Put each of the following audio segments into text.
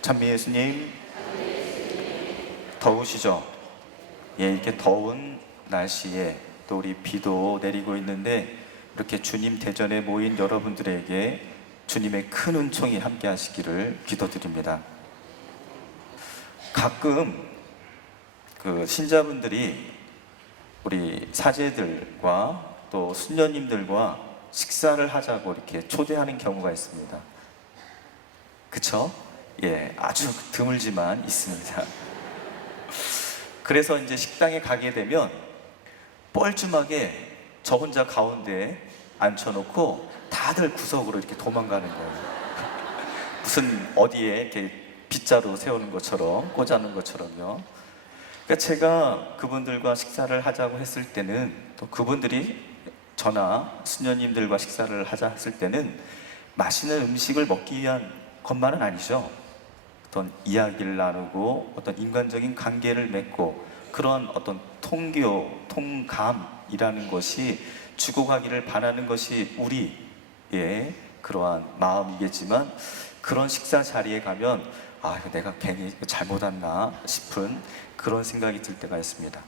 찬미 예수님, 더우시죠? 예, 이렇게 더운 날씨에 또 우리 비도 내리고 있는데 이렇게 주님 대전에 모인 여러분들에게 주님의 큰 은총이 함께 하시기를 기도드립니다. 가끔 그 신자분들이 우리 사제들과 또 수녀님들과 식사를 하자고 이렇게 초대하는 경우가 있습니다. 그쵸? 예, 아주 드물지만 있습니다. 그래서 이제 식당에 가게 되면 뻘쭘하게 저 혼자 가운데에 앉혀놓고 다들 구석으로 이렇게 도망가는 거예요. 무슨 어디에 이렇게 빗자루 세우는 것처럼, 꽂아놓은 것처럼요. 그러니까 제가 그분들과 식사를 하자고 했을 때는, 또 그분들이 저나 수녀님들과 식사를 하자 했을 때는 맛있는 음식을 먹기 위한 것만은 아니죠. 어떤 이야기를 나누고 어떤 인간적인 관계를 맺고 그런 어떤 통교, 통감이라는 것이 죽어가기를 바라는 것이 우리의 그러한 마음이겠지만, 그런 식사 자리에 가면 아, 이거 내가 괜히 잘못 왔나 싶은 그런 생각이 들 때가 있습니다.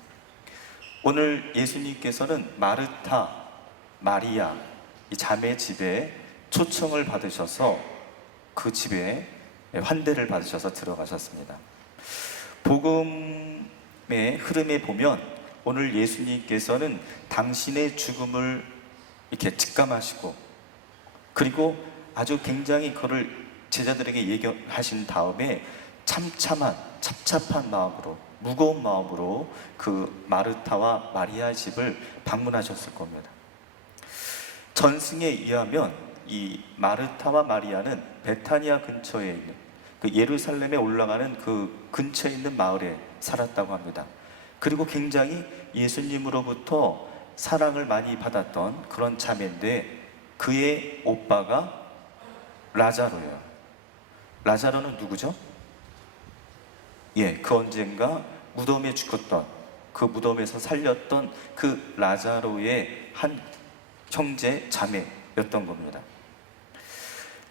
오늘 예수님께서는 마르타, 마리아 이 자매 집에 초청을 받으셔서 그 집에 환대를 받으셔서 들어가셨습니다. 복음의 흐름에 보면 오늘 예수님께서는 당신의 죽음을 이렇게 직감하시고, 그리고 아주 굉장히 그를 제자들에게 얘기하신 다음에 찹찹한 마음으로, 무거운 마음으로 그 마르타와 마리아 집을 방문하셨을 겁니다. 전승에 의하면 이 마르타와 마리아는 베타니아 근처에 있는 그 예루살렘에 올라가는 그 근처에 있는 마을에 살았다고 합니다. 그리고 굉장히 예수님으로부터 사랑을 많이 받았던 그런 자매인데, 그의 오빠가 라자로예요. 라자로는 누구죠? 예, 그 언젠가 무덤에 죽었던, 그 무덤에서 살렸던 그 라자로의 한 형제 자매였던 겁니다.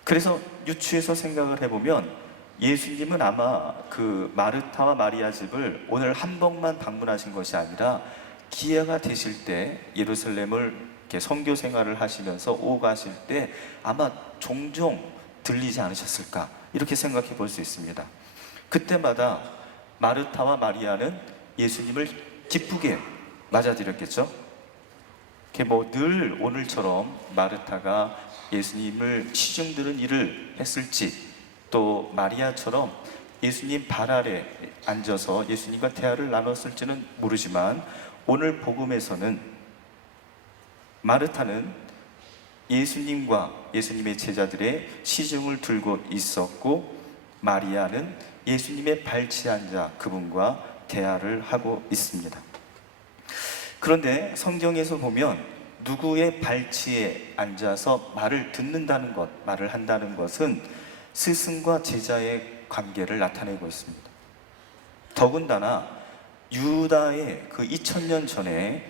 그래서 유추해서 생각을 해보면 예수님은 아마 그 마르타와 마리아 집을 오늘 한 번만 방문하신 것이 아니라 기회가 되실 때 예루살렘을 이렇게 선교 생활을 하시면서 오가실 때 아마 종종 들리지 않으셨을까, 이렇게 생각해 볼 수 있습니다. 그때마다 마르타와 마리아는 예수님을 기쁘게 맞아들였겠죠. 이렇게 뭐 늘 오늘처럼 마르타가 예수님을 시중 들은 일을 했을지, 또 마리아처럼 예수님 발 아래 앉아서 예수님과 대화를 나눴을지는 모르지만, 오늘 복음에서는 마르타는 예수님과 예수님의 제자들의 시중을 들고 있었고, 마리아는 예수님의 발치에 앉아 그분과 대화를 하고 있습니다. 그런데 성경에서 보면 누구의 발치에 앉아서 말을 듣는다는 것, 말을 한다는 것은 스승과 제자의 관계를 나타내고 있습니다. 더군다나 유다의 그 2000년 전에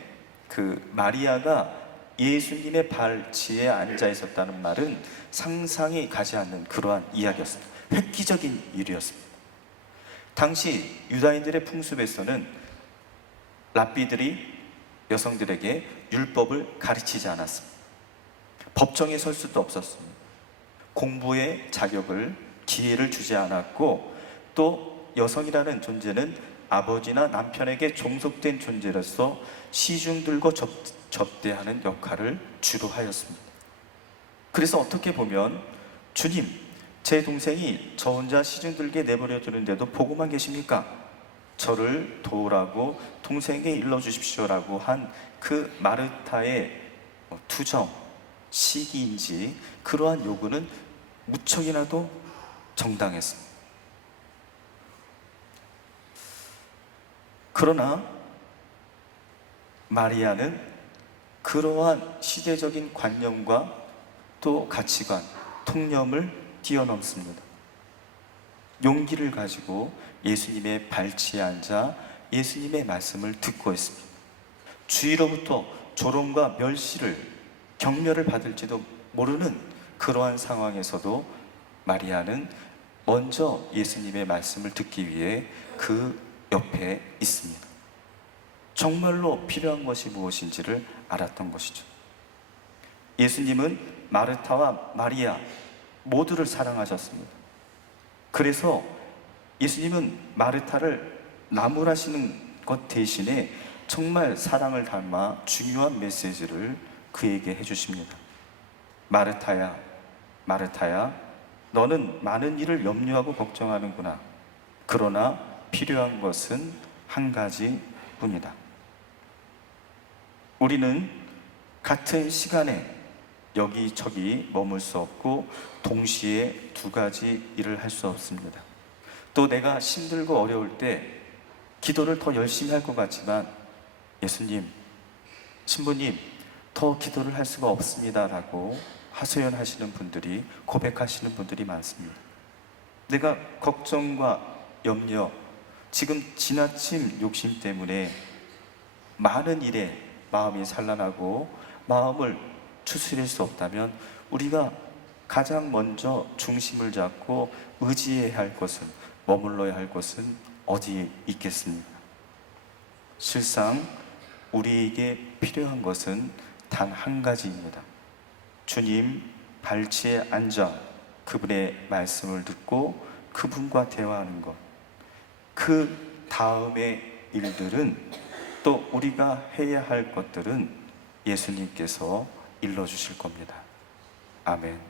그 마리아가 예수님의 발치에 앉아 있었다는 말은 상상이 가지 않는 그러한 이야기였습니다. 획기적인 일이었습니다. 당시 유다인들의 풍습에서는 랍비들이 여성들에게 율법을 가르치지 않았습니다. 법정에 설 수도 없었습니다. 공부의 자격을, 기회를 주지 않았고, 또 여성이라는 존재는 아버지나 남편에게 종속된 존재로서 시중 들고 접대하는 역할을 주로 하였습니다. 그래서 어떻게 보면 주님, 제 동생이 저 혼자 시중 들게 내버려 두는데도 보고만 계십니까? 저를 도우라고 동생에게 일러주십시오라고 한 그 마르타의 투정, 시기인지 그러한 요구는 무척이나도 정당했습니다. 그러나 마리아는 그러한 시대적인 관념과 또 가치관, 통념을 뛰어넘습니다. 용기를 가지고 예수님의 발치에 앉아 예수님의 말씀을 듣고 있습니다. 주위로부터 조롱과 멸시를, 격려를 받을지도 모르는 그러한 상황에서도 마리아는 먼저 예수님의 말씀을 듣기 위해 그 옆에 있습니다. 정말로 필요한 것이 무엇인지를 알았던 것이죠. 예수님은 마르타와 마리아 모두를 사랑하셨습니다. 그래서 예수님은 마르타를 나무라시는 것 대신에 정말 사랑을 담아 중요한 메시지를 그에게 해주십니다. 마르타야, 마르타야, 너는 많은 일을 염려하고 걱정하는구나. 그러나 필요한 것은 한 가지뿐이다. 우리는 같은 시간에 여기저기 머물 수 없고 동시에 두 가지 일을 할 수 없습니다. 또 내가 힘들고 어려울 때 기도를 더 열심히 할 것 같지만 예수님, 신부님, 더 기도를 할 수가 없습니다 라고 하소연하시는 분들이, 고백하시는 분들이 많습니다. 내가 걱정과 염려, 지금 지나친 욕심 때문에 많은 일에 마음이 산란하고 마음을 추스릴 수 없다면 우리가 가장 먼저 중심을 잡고 의지해야 할 것은, 머물러야 할 것은 어디에 있겠습니까? 실상 우리에게 필요한 것은 단 한 가지입니다. 주님 발치에 앉아 그분의 말씀을 듣고 그분과 대화하는 것. 그 다음의 일들은, 또 우리가 해야 할 것들은 예수님께서 일러주실 겁니다. 아멘.